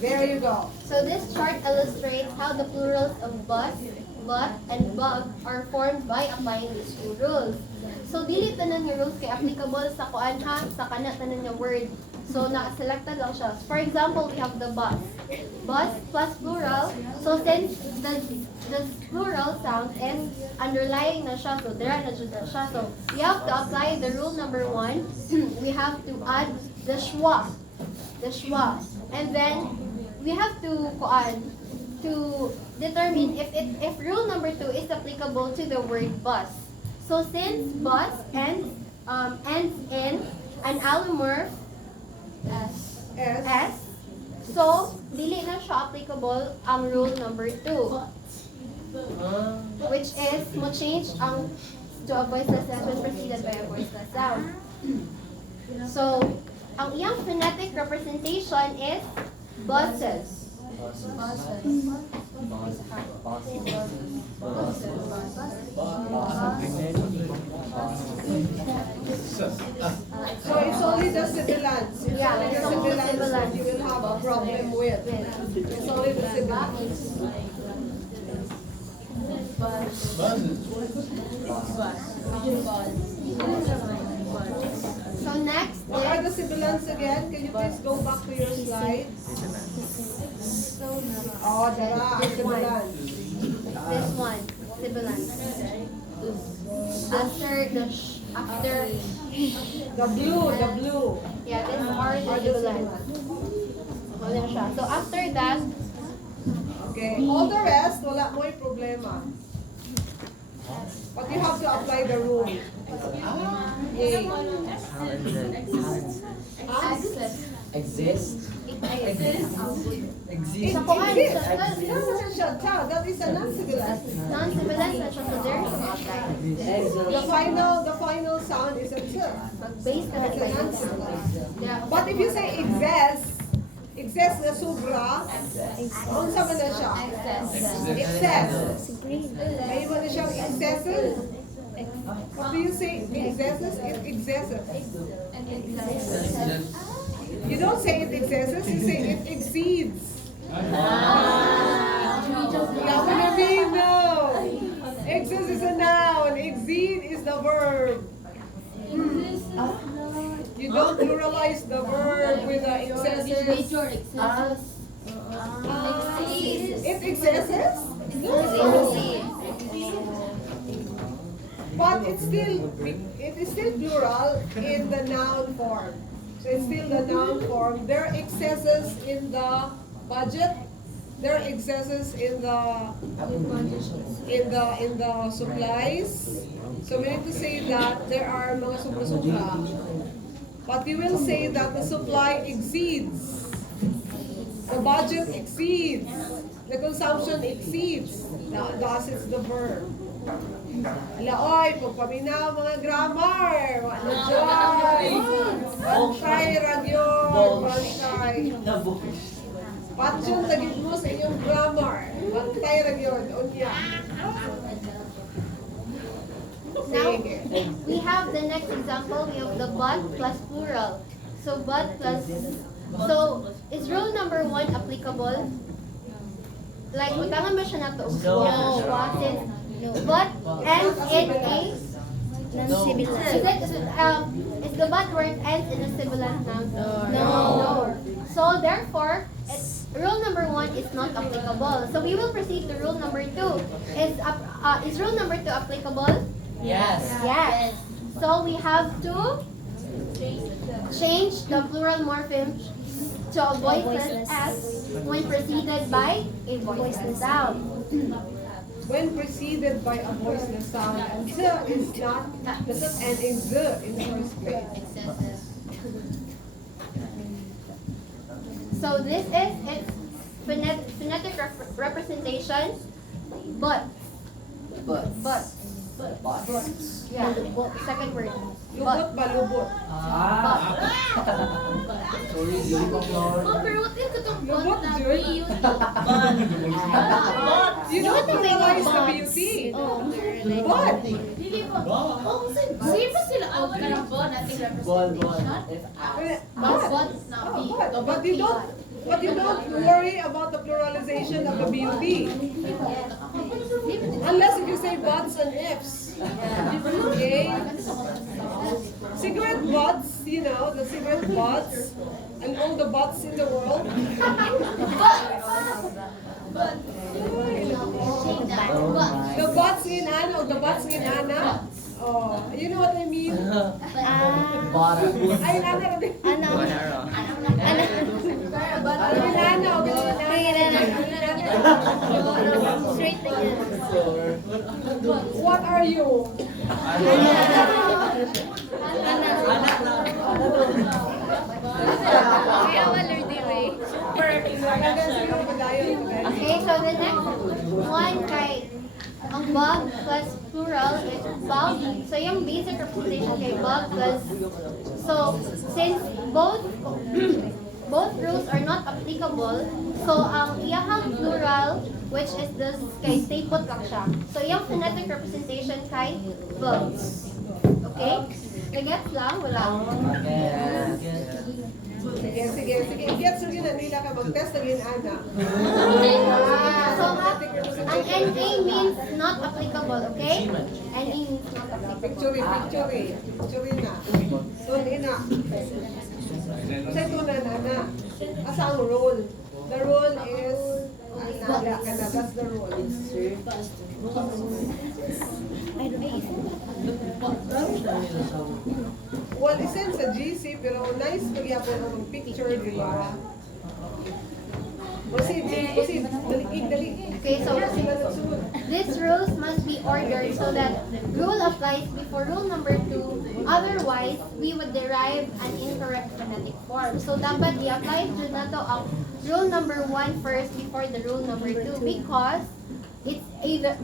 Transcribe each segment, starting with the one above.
There you go. So this chart illustrates how the plurals of bus, but, and bug are formed by applying these two rules. So dili tanan nga rules kay applicable sa kuan ha, sa kana tanan nga word. So naka-selected lang siya. For example, we have the bus. Bus plus plural. So since the plural sound is underlying na siya, so there na siya. So we have to apply the rule number 1. We have to add the schwa. The schwa. And then we have to kuan to determine if rule number 2 is applicable to the word bus. So since bus ends in an allomorph S, so dili na siya applicable ang rule number 2, which is mo change ang to a voiceless sound when preceded by a voiceless sound. So ang iyang phonetic representation is buses. So it's only the sibilants. It's Yeah, only the it's only the sibilants that sibilants. you will have a problem with. It's only the sibilants. So next What are the is sibilants again? Can you please go back to your slides? Oh, dara, ang sibilants. this one, sibilant. After The blue. yeah, these are the sibilant. Wala siya. So after that, Okay, all the rest, wala mo yung problema. But you have to apply the rule. Yay. Exist. It sa kuan, exists. That is a non-sibilant. non-sibilant na siya, so there is no apply. The final sound is a t. Based na It's a rin non-sibilant. yeah. But if you say excess na sobra, unsa man na siya? Excess. May iba na siyang excesses. What do you say? Excesses? It excesses. You don't say it excesses, you say it exceeds. No. Excess is a noun, exceed is the verb. You don't pluralize the verb with the excesses. It excesses? But it is still plural in the noun form. So it's still the noun form. There are excesses in the budget. There are excesses in the supplies. So we need to say that there are mga sobra-sobra. But you will say that the supply exceeds. The budget exceeds. The consumption exceeds. Thus it's the verb. Laoy, pagpaminaw mga grammar. Wala dyan. Bantay, ragyon. Bantay. Patyon, tagit mo sa inyong grammar. Bantay, ragyon. Unya. Now, we have the next example. We have the but plus plural. So but plus. So is rule number 1 applicable? Like, utangan ba siya na to? No. Since but ends in a Non-sibilant. is the but word ends in a sibilant noun? No. So therefore, rule number 1 is not applicable. So we will proceed to rule number 2. Is rule number 2 applicable? Yes. Yes. So we have to change the plural morpheme to a voiceless S when preceded by a voiceless sound. When preceded by a voiceless sound, and z is not, does not end in z in the first place. So this is its phonetic representation. But. Yeah. Second word. Lubot ba lubot? Sorry, hindi ko Pero what is itong Lubot, na Jun. You don't pluralize the beauty. But, Sino sila ang karambon nating Ball. representation? but you don't, But you don't worry about the pluralization of the BUD. Unless if you say buts and ifs. Okay? Cigarette butts, you know, the cigarette butts, and all the butts in the world. The butts in Anna, the butts in Anna. Oh, you know what I mean? Ay, Anna, Straight again. what are you? Okay, so the next one kay ang bug plus plural is bug. So yung basic representation kay bug plus, so since both both rules are not applicable, so ang iyahang plural, which is this kay stay put lang siya. So yung phonetic representation kay bugs. Okay? Nagets lang? Wala. Sige. Gets rin na nila ka mag-test again, Ana. So, ang NA means not applicable, okay? NA means not applicable. Picture na. So, na. Sa ito na. Asa ang rule? The rule is, that's the rule. Well, isend sa GC, pero nice pagyapon ang picture, di ba? Proceed, dali. Okay, so these rules must be ordered so that rule applies before rule number 2. Otherwise, we would derive an incorrect phonetic form. So dapat i-apply dyan na to ang rule number 1 first before the rule number 2 because it's either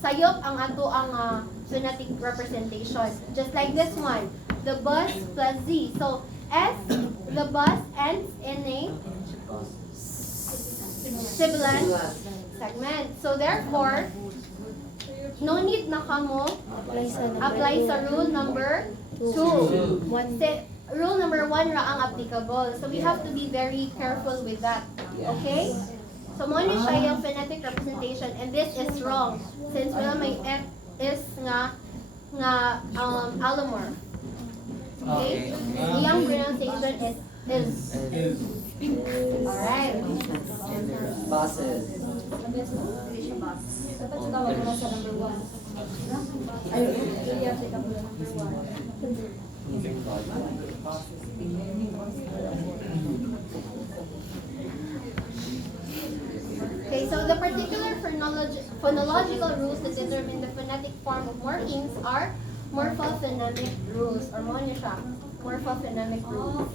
sayop ang ato ang phonetic representation. Just like this one, the bus plus Z. So S, the bus ends in a sibilant segment. So therefore, no need na kamo apply sa rule number 2. Rule number 1 ra ang applicable. So we have to be very careful with that. Okay? So mo ni siya yung phonetic representation and this is wrong since wala may F is nga allomorph. Okay? Iyang pronunciation is. Alright. Buses. Dapat sa tawag mo sa number 1. Ay, hindi applicable number 1. Okay, so the particular phonological rules that determine the phonetic form of morphemes are morphophonemic rules, or mo niya siya, morphophonemic rules.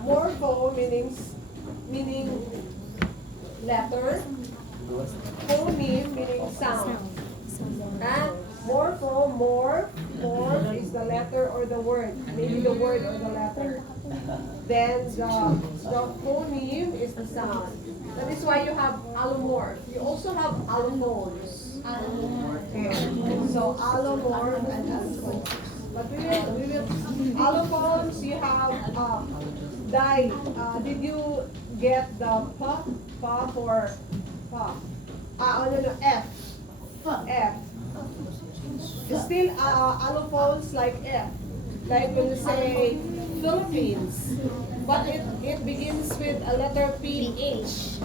Morpho meaning letter. Phoneme meaning sound. Morph is the letter or the word. Maybe the word or the letter. Then the phoneme is the sound. That is why you have allomorph. You also have allophones. Okay. So allomorph and allophones. But we will allophones, you have die. Did you get the pa for pa? F. F. Still allophones like F. Like when you say Philippines, but it begins with a letter PH.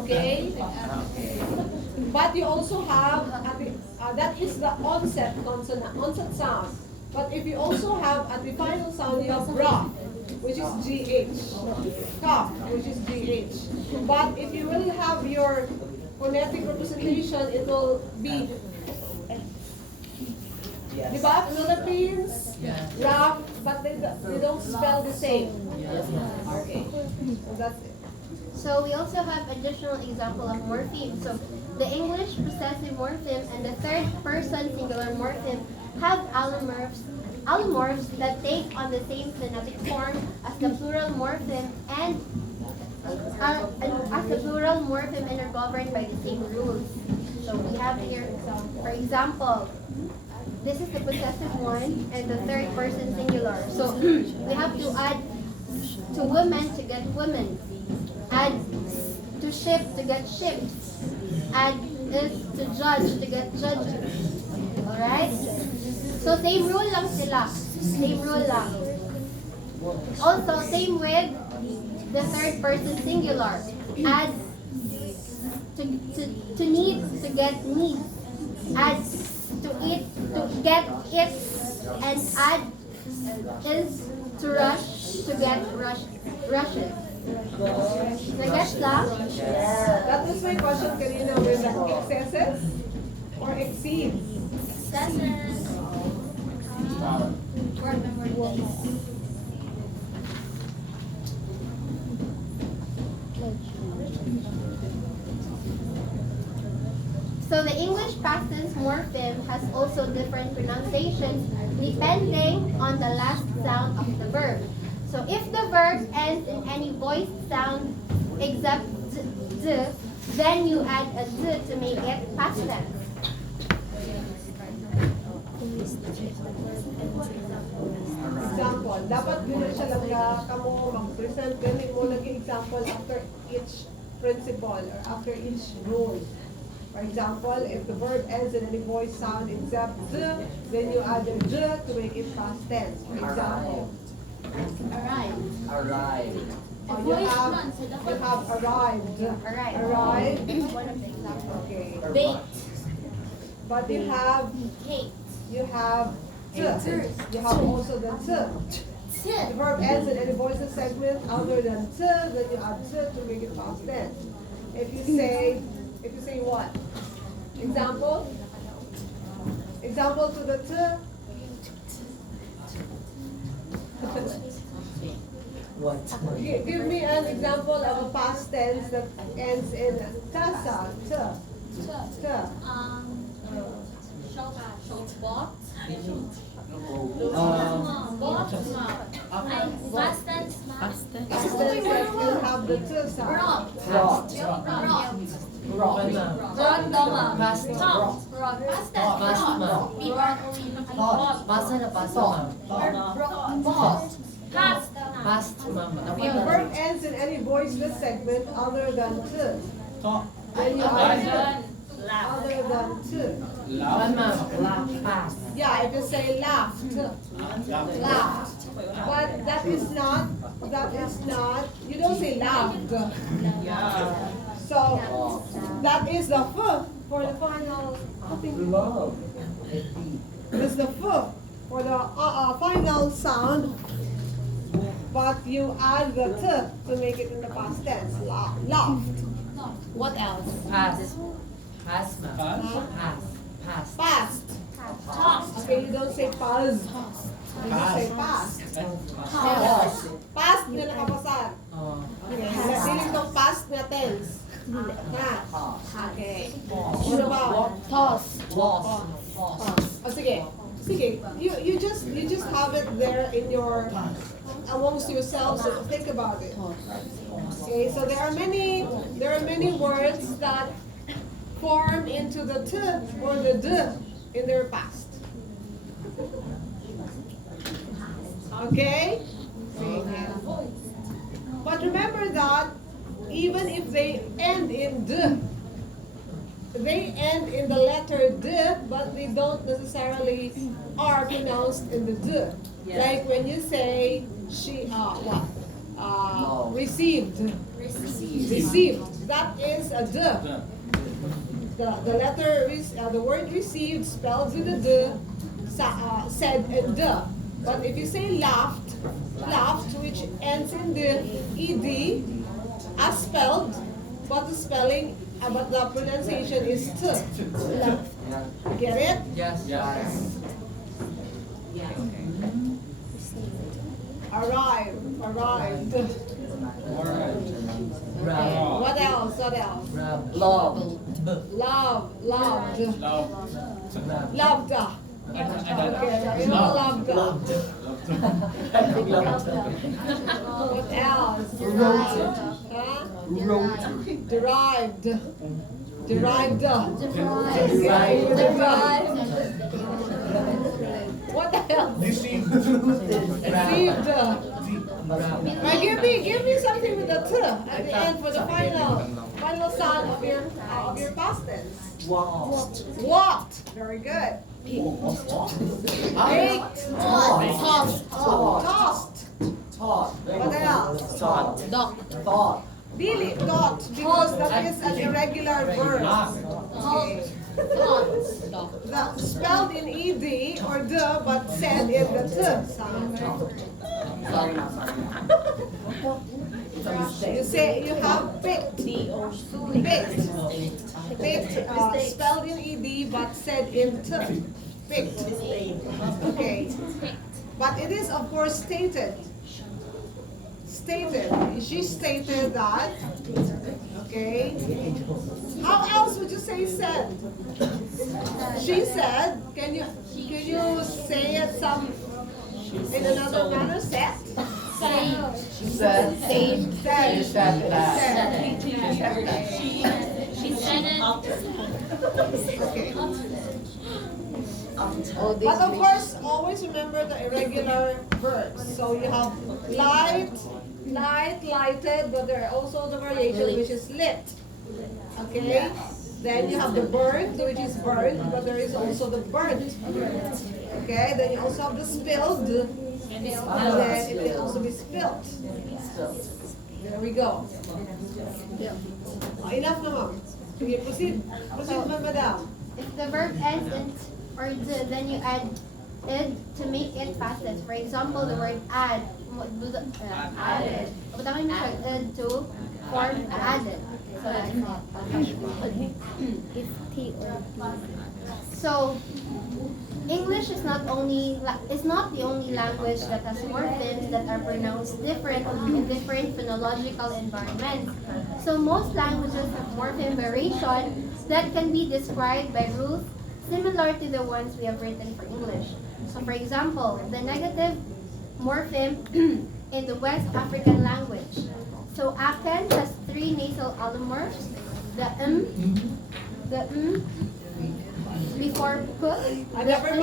Okay? But you also have, that is the onset consonant, onset sound. But if you also have at the final sound, you have bra, which is GH. Cough, which is GH. But if you will have your phonetic representation, it will be, diba? Philippines, rough, but they don't spell the same. Okay, so that's it. So we also have additional example of morpheme. So the English possessive morpheme and the third person singular morpheme have allomorphs that take on the same phonetic form as the plural morpheme and are governed by the same rules. So we have here, for example, this is the possessive one, and the third person singular. So we have to add to women to get women. Add to ship to get ships. Add is to judge to get judges. Alright? So same rule lang sila. Same rule lang. Also, same with the third person singular. Add to need to get need. Add to eat to get it. And add is to rush to get rushes. Nag-guess lang? That was my question kanina with the excesses or exceeds. Excesses. Word memory days. So the English past tense morpheme has also different pronunciations depending on the last sound of the verb. So if the verb ends in any voiced sound except d, then you add a d to make it past tense. Example, dapat gano'n siya lang na kamo mag-present, ganun mo lagi example after each principle or after each rule. For example, if the verb ends in any voice sound except the, then you add a d to make it past tense. For example, Arrive. Arrived. you have arrived. Arrived. Arrived. One of the examples. Okay. Baked. But you have Cake. t. You have also the t. The verb ends in any voiceless segment other than t, then you add t to make it past tense. If you say what? Example? Example to the t? What? Give me an example of a past tense that ends in ta sound. T. T. Bought. Past tense. Past tense that will have the t sound. Brought. Brought, mama. Past. Brought. Past, Past tense. ma'am. Brought. Pasa na pasa, ma'am. Bought. Past. Past, ma'am. The verb ends in any voiceless segment other than t. Then you add other than t. One, ma'am. Past. Yeah, if you say laughed, laughed. But that is not, you don't say laughed. So, that is the f for the final, Love. that's the f for the final sound. But you add the t to make it in the past tense, laughed. What else? Past. Past, ma'am. Past. Past. Past. Tossed. Okay, you don't say past. You just say past. Past na nakapasan. Oh. Feeling tong past na tense. Na. Okay. What about? Lost. Oh, sige. Sige. You just have it there in your amongst yourselves and think about it. Okay, so there are many words that form into the t or the d in their past. Okay? But remember that even if they end in d, they end in the letter d, but they don't necessarily are pronounced in the d. Like when you say she received. Received. That is a d. The letter the word received spelled with a d, said in d. But if you say laughed, which ends in the ed, as spelled, but the spelling, but the pronunciation is t. Laughed. Get it? Yes. Arrived. Rab. What else? Rab. Love. Loved. Rab. Loved. Okay, you know loved. What else? Wrote. Huh? Wrote. Derived. Derived. What else? Deceived. Deceived. Brab. Right, give me something with the t at the end for the final sound of your past tense. Walked. Walked. Very good. Baked. Tossed. Tossed. Taught. What else? Taught. Thought. Really, thought, because that is an irregular verb. Okay. The spelled in ed or the, but said in the t sound. You say you have picked. Picked. Picked, spelled in ed but said in t. Picked. Okay. But it is of course stated. She stated that. Okay. How else would you say said? She said. Can you say it in another manner? Said. She said. Said. She said that. Said. She said it. Okay. Oh, But of course, always remember the irregular verbs. So you have light, lighted, but there are also the variation which is lit. Okay? Then you have the burnt, which is burned, but there is also the burnt. Okay? Then you also have the spilled, and then it can also be spilt. There we go. Enough na, ma'am. Okay, proceed. Proceed, madam. If the verb ends in t or d, then you add id to make it past tense. For example, the word add, added. Pagkatangin mo siya, id to form added. So that's If T or So, English is not the only language that has morphemes that are pronounced different in different phonological environments. So most languages have morpheme variation that can be described by rules similar to the ones we have written for English. So for example, the negative morpheme in the West African language. So Akan has 3 nasal allomorphs, the before p. Never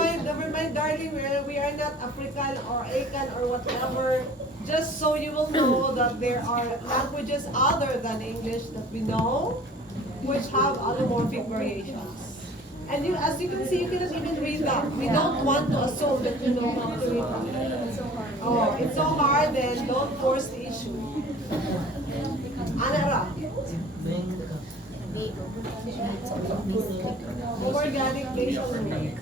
mind, darling. We are not African or Akan or whatever. Just so you will know that there are languages other than English that we know, which have allomorphic variations. And as you can see, you cannot even read that. We don't want to assume that you know how to read that. Oh, it's so hard. Then don't force the issue. Anara. Organic nasal rule.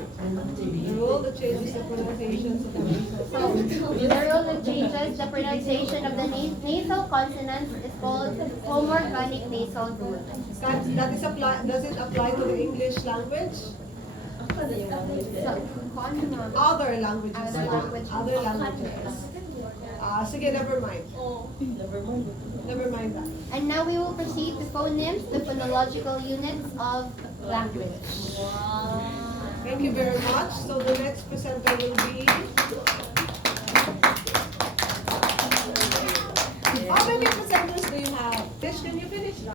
The rule that changes the pronunciations of the nasal sounds. The rule that changes the pronunciation of the nasal consonants is called homorganic nasal rule. Does it apply to the English language? So, Other languages. Other languages. Other languages. Sige, never mind. Never mind that. and now we will proceed to phonemes, the phonological units of language. Thank you very much. So the next presenter will be... How many presenters do you have? Tish, can you finish?